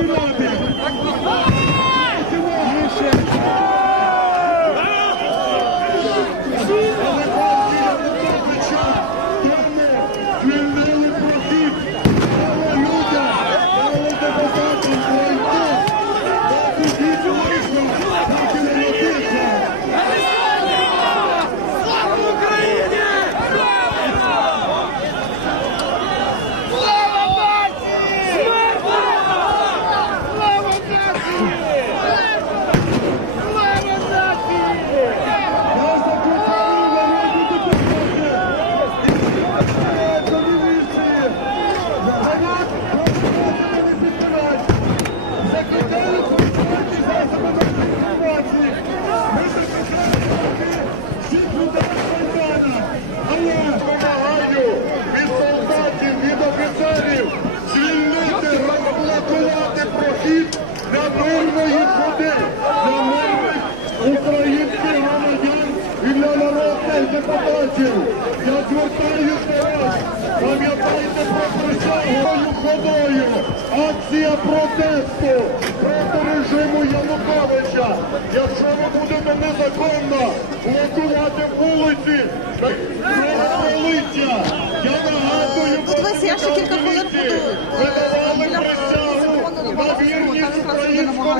தீர்மானம் депутатів, я звертаюся до вас, пам'ятайте про присягу ходою. Акція протесту проти режиму Януковича. Якщо ви будете незаконно блокувати вулиці, так. Я нагадую, присягу на вірність українському.